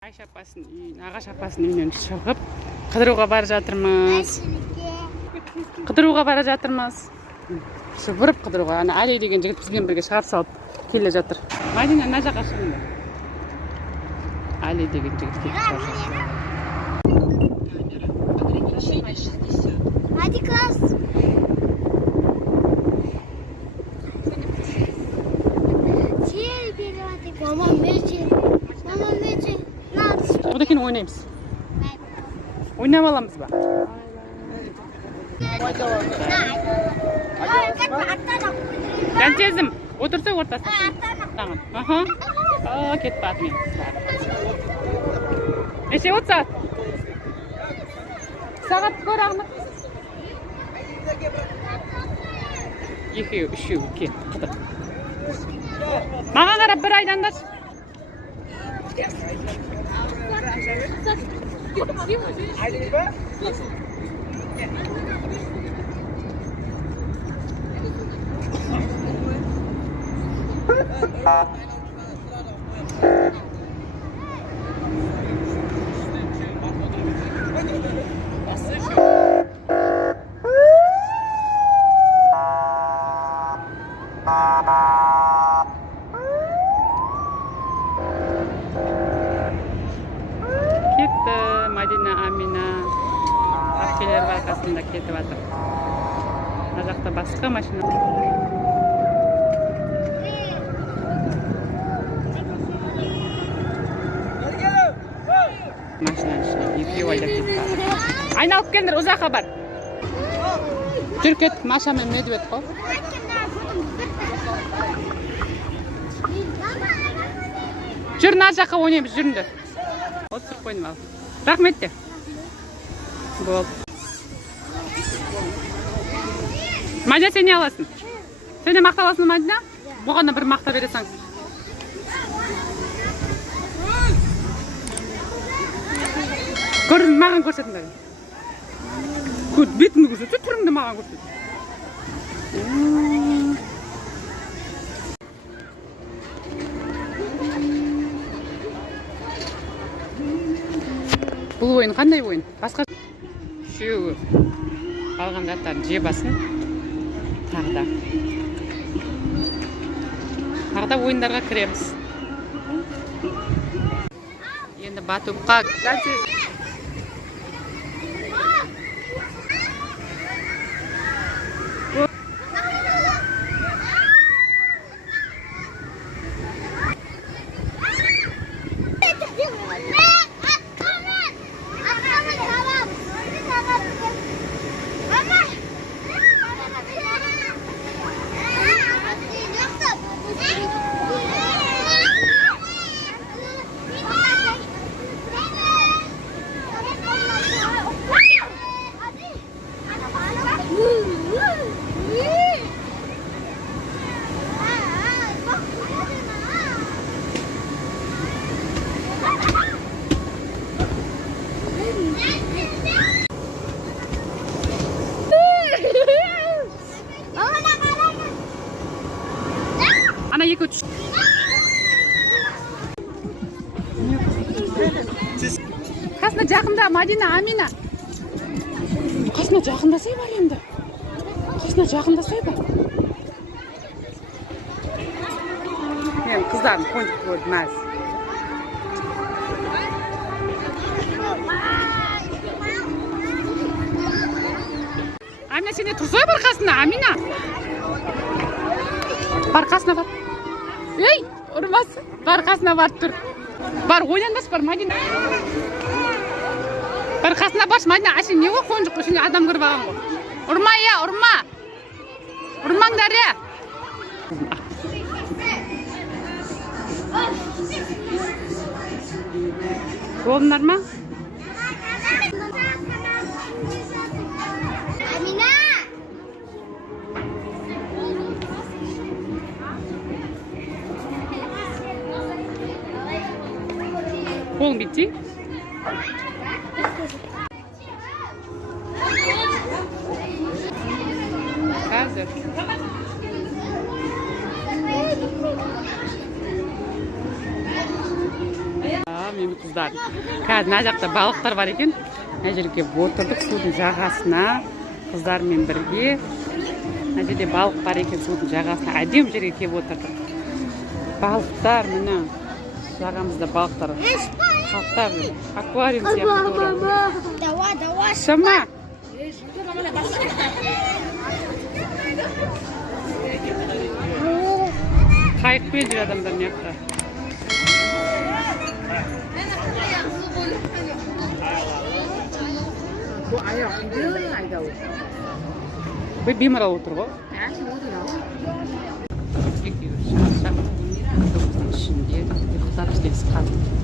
Ayşe apasının үйіне, Ағаш апасының үйінен шығып, қыдыруға бара жатырмыз. Қыдыруға бара жатырмыз. Шұбырып қыдыруға. Ана Али деген жігіт бізбен бірге шығарып салып келе жатыр. Мадина, мына жаққа шығыңдар. Али деген жігіт келіп жатыр. Hadi kız. Mama Meci. Ne yapıyorsun? Buradakini oynayımız. Oynayıp alamız ba? Ben tezim. Otursa ortası. Tamam. Aha. Aa, ketip atmayın. Neşe 30 saat. Сағат көрағымыз. Екеу, үшеу, кетті, қыдыр. Маған қарап бір айдандар. Кетті, Мадина, Амина. Ақкелер арқасында кетіп жатыр. Мына жақта басқа машина. Машинаның ішіне екеу айдап кетіп жатыр. Айналып келдіңдер, ұзаққа бар. Жүр кет, Маша мен Медведь қой. Жүр, нар жаққа ойнаймыз, жүріңдер. Отырып қойдым ал. Рахмет те. Бол. Мадина, сен не аласың? Сен де мақта аласың, Мадина? Бұғанда бір мақта бересің. Көрін, маған көрсетіңдер. Бетіңді көрсет, түріңді маған көрсет. Бұл ойын қандай ойын? Басқа үшеуі алған заттарын жебасын. Тағда ойындарға кіреміз. Енді батуға кәлсіз. Ana екі өтіш. Қасына жақында, Мадина, Амина. Қасына жақындасай бар енді. Қасына жақындасай бар. Мен қыздарын қонып көрдім әз. Амина, сене тұрсай бар қасына, Амина. Бар қасына бар. Ей, ұрмасы. Бар қасына бар тұр. Бар, ойнанбас бар, Мадина. Бар қасына баршы, Мадина. Ашын не ғой қойын жоқ, үшіне адам кіріп алған ғой. Ұрма, я, ұрма. Ұрмаңдар, я. Болдыңдар ма? Қолың бетте? Қазір. менің қыздар. Қазір мына жақта балықтар бар екен. Мына жерге келіп отырдық судың жағасына қыздармен бірге. Мына жерде балық бар екен судың жағасына. Әдемі жерге келіп отырдық. Балықтар міне. Жағамызда балықтар. Балықтар аквариум сияқты тұрады. Давай. Шама. Қайықпен жүр адамдар мына жақта. Бұл беймарал отыр ғой. Шаршап ішінде ұйықтап істесі қалды.